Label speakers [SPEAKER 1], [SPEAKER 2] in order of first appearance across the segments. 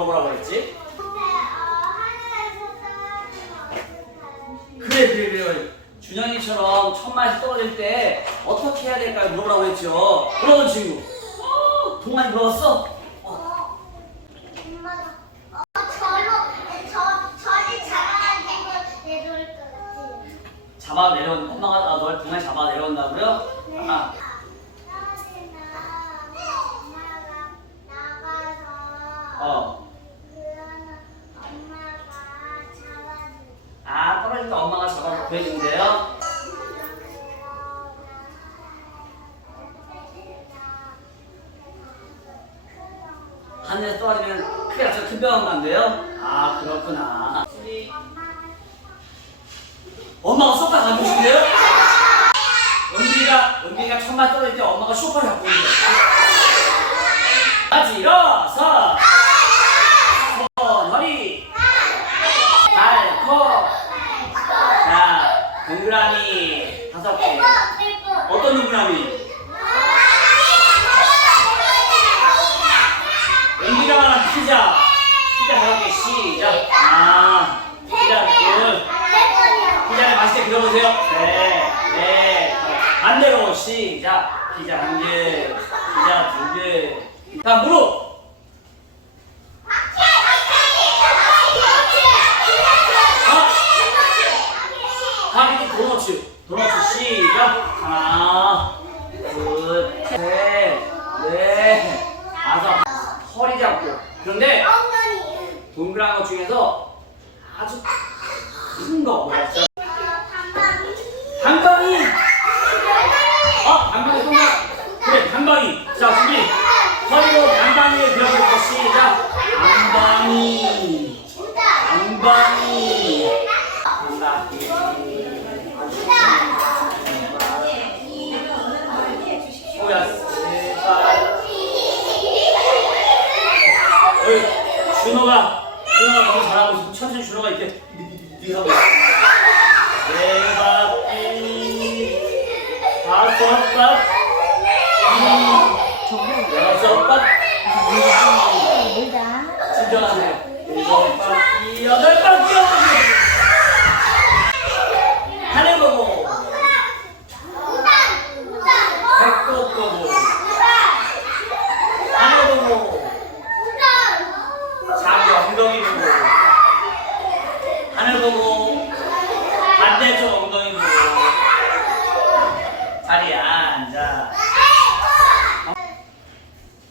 [SPEAKER 1] 물어보라고 그랬지? 그래 그래 그래. 준영이처럼 천만에서 떨어질 때 어떻게 해야 될까 물어보라고 했죠. 그러던 친구. 어, 동안이 물어봤어? 어, 잡아 내려온 엄마가 아, 널 동안에 잡아 내려온다고요? 아, 어. 아 떨어질 때 구해준대요? 하늘에 떨어지면 크게 다쳐 큰 병원 간대요? 아 그렇구나 엄마가 소파 갖고 싶대요? 은비가 은비가 천만 떨어질 때 엄마가 소파를 갖고 온대 같이 일어서 손 허리 발, 코. 자, 동그라미 다섯 개. 어떤 동그라미? 은비가 말한 피자. 피자 다섯 개 시작. 아, 피자 둘. 피자를 맛있게 그려 보세요. 네, 네. 반대로 시작. 피자 한 개, 피자 두 개. 다음 무릎. 하기 도너츠. 도너츠 시작. 하나, 둘, 셋, 넷, 다섯. 허리 잡고. 그런데 동그란 것 중에서 아주 큰 거 뭐였어? 방방이. 어, 방방이 동그란. 그래, 방방이. 자, 준비. 허리로 방방이를 그려볼까 시작. 방방이. 방방이. 방방이. 뭐야? 제발. 어이, 준호가 준호가 너무 잘하고 있어. 천천히 준호가 이렇게 니 하고 있어. 네 바퀴 다섯 바퀴 여섯 바퀴 진정하세요. 일곱 바퀴 여덟 바퀴 하늘 보고 배꼽 보고 하늘 보고 자기 엉덩이 보고 하늘 보고 반대쪽 엉덩이 보고 자리에 앉아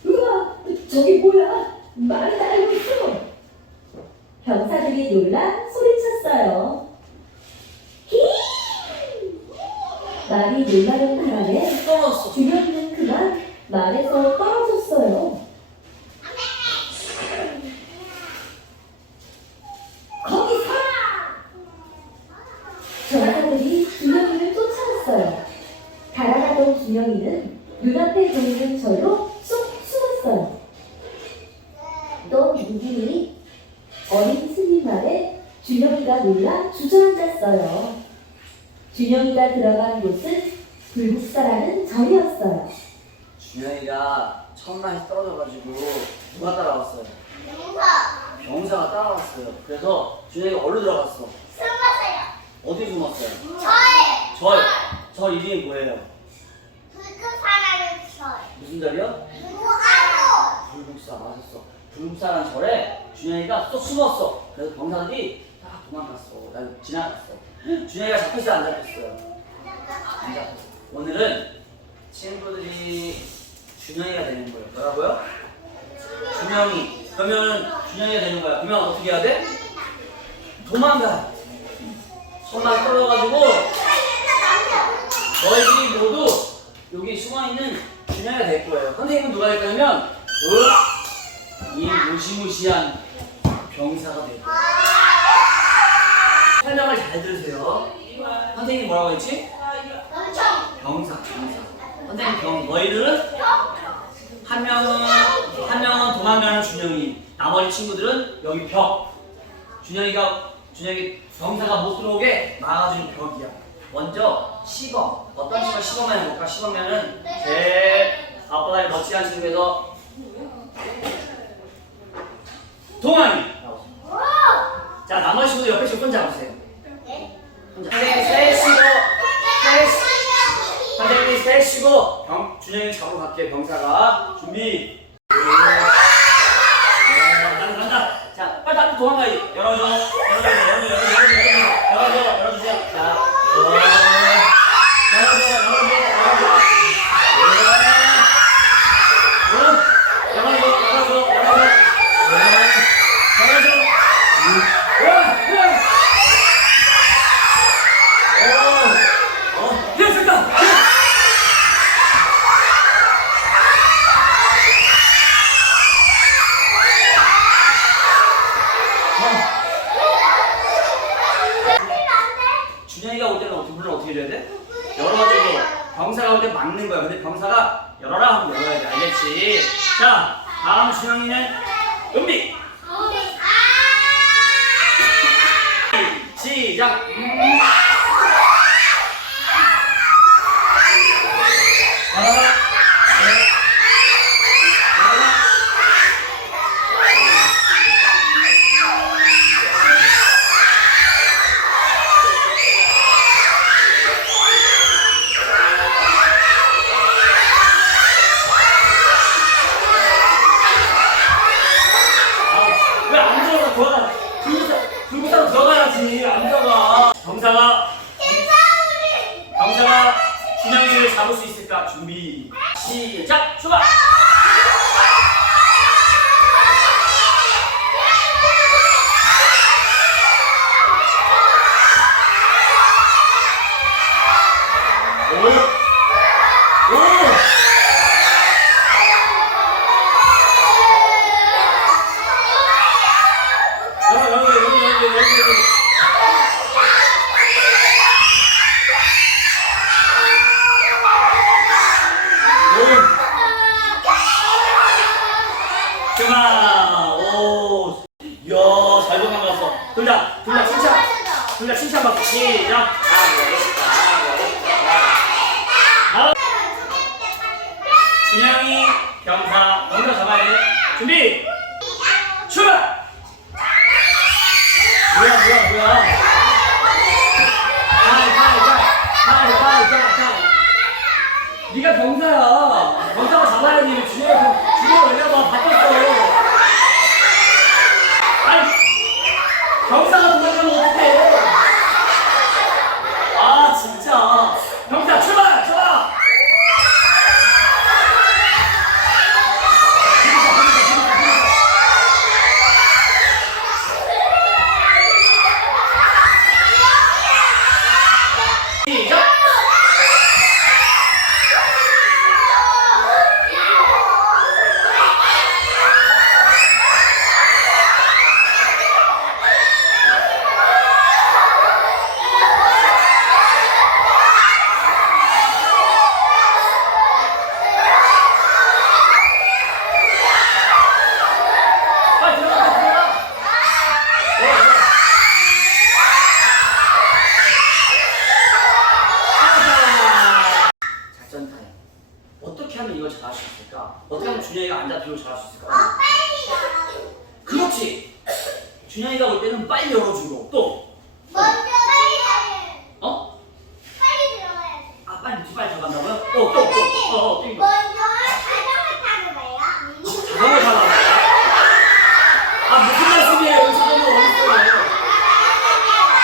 [SPEAKER 2] 우와, 저기 뭐야? 말이 날고 있어. 놀라 소리쳤어요. 히! 말이 놀라는 바람에 주변는 그만 말에서 떨어졌어요. 거기 서라! 병사들이 준영이를 쫓아왔어요. 달아나던 준영이는 눈앞에 보이는 절로 쏙 숨었어요. 너 누구니? 어린 스님 말에 준영이가 놀라 주저앉았어요. 준영이가 들어간 곳은 불국사라는 절이었어요.
[SPEAKER 1] 준영이가 천만에서 떨어져가지고 누가 따라왔어요? 병사가 따라왔어요 그래서 준영이가 어디로 들어갔어? 어디 숨었어요? 절! 절 이름이 뭐예요? 무슨 절이요? 불국사 맞았어. 불국사라는 절에 준영이가 쏙 숨었어. 그래서 병사들이 다 도망갔어. 날 지나갔어. 준영이가 잡혔어요, 안 잡혔어요? 안 잡혔어. 오늘은 친구들이 준영이가 되는 거예요. 뭐라고요? 준영이. 그러면 준영이가 되는 거야. 그러면 어떻게 해야 돼? 도망가. 천만 떨어가지고 너희들이 모두 여기 숨어 있는 준영이가 될 거예요. 선생님은 누가 될 거냐면 어? 이 무시무시한 병사가 될 거예요. 설명을 잘 들으세요. 선생님이 뭐라고 했지? 병사, 병사. 선생님 병, 너희들은 한 명은 한 명은 도망가는 준영이, 나머지 친구들은 여기 벽. 준영이가 준영이 병사가 못 들어오게 막아주는 벽이야. 먼저 시범. 어떤 시범 시범만 해볼까? 시범면은 제일 앞바다에 멋지한 친구에서 나오세요. 자 나머지 친구들 옆에 친구 혼자 보세요. 혼자. 선생님 셋이고 셋. 선생님이 셋이고 병 준영이 잡으러 갈게 병사가 준비. 네, 간다 간다. 자 빨리 다 도망가 열어줘 열어줘 열어줘 열어줘 열어줘 열어줘 열어주세요. 자 어. 열어줘 열어줘 열어줘. 네. 어? 열어줘 열어줘 열어줘. 네. 열어줘. 우와 우와. 어, 어, 됐을까? 준영이가 올 때는 어떻게 물론 어떻게 해야 돼? 열어주고 병사가 올때 막는 거야. 근데 병사가 열어라 하면 열어야 돼. 알겠지? 자, 다음 준영이는 은비. 시작. 열어라. 네. 열어라. 왜 안 들어가? 들어가. 불구로 들어가야지. 안 들어가. 병사가 병사가 준영이를 잡을 수 있을까? 준비. 시작. 출발. 오. 오. 여기 여기 여기 여기 여기 여기. 그만. 오. 이야, 잘 도망갔어. 돌려, 돌려, 칭찬. 돌려, 칭찬 받고. 시작. 아, 다음. 준영이, 병사, 병사 잡아야 돼. 준비. 출발. 뭐야, 뭐야, 뭐야. 가이, 가이, 가이. 가이, 가이, 가이, 가이. 네가 병사야. 병사가 잡아야지. 왜 준영이, 준영이 왜냐면 바꿨어. 아니, 병사가 도망가면 어떡해. 아, 진짜. 병사, 출발! 출발! 시작! 빨리 들어가, 들어가! 어, 어. 작전 타임. 어떻게 하면 이걸 잘할 수 있을까? 어떻게 하면 준영이가 안 잡히고 잘할 수 있을까? 그렇지. 준영이가 올 때는 빨리 열어주고 또 어? 아 빨리 뒷발 잡아간다고요? 또또또어어 또 이거 자동을 잡아. 아 무슨 말씀이에요? 여기서 너무 어딨어요?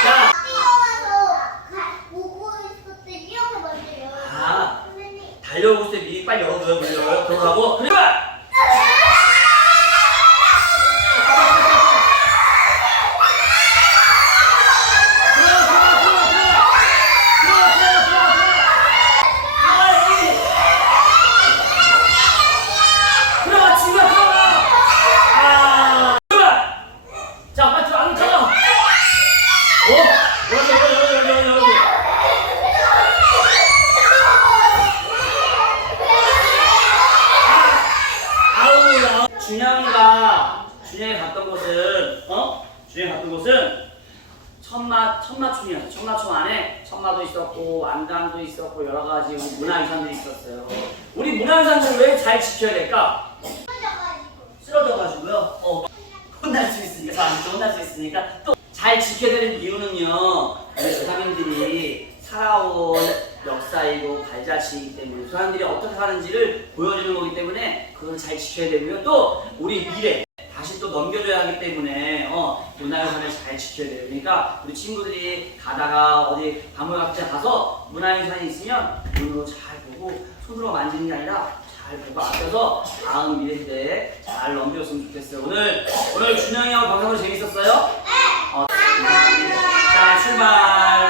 [SPEAKER 1] 자, 아 달려오고 있을 때 미리 빨리 열어줘요. 미리 열어요. 들어가고 그리고 들어가 지금 들어가 아 들어가 자 빨리 들어가 안 들어가 어 여기 여기 여기 여기 여기 여기 아우 야 준영이가 준영이 갔던 곳은 어 준영이 갔던 곳은 천마 천마촌이었어 천마촌 안에 천마도 있었고 왕관도 있었고 여러 가지 문화유산들이 있었어요 우리 문화유산들 왜 잘 지켜야 될까 쓰러져 가지고요 어 혼날 수 있으니까 또잘 지켜야 되는 이유는요. 우리 조상님들이 살아온 역사이고 발자취이기 때문에 조상들이 어떻게 사는지를 보여주는 거기 때문에 그걸 잘 지켜야 되고요. 또 우리 미래 다시 또 넘겨줘야 하기 때문에 어, 문화유산을 잘 지켜야 돼요. 그러니까 우리 친구들이 가다가 어디 박물관에 가서 문화유산이 있으면 눈으로 잘 보고 손으로 만지는 게 아니라 잘 보고 아껴서 다음 미래 세대에 잘 넘겨줬으면 좋겠어요. 오늘 오늘 준영이하고 방송도 재밌었어요? 네. 어, 자 출발.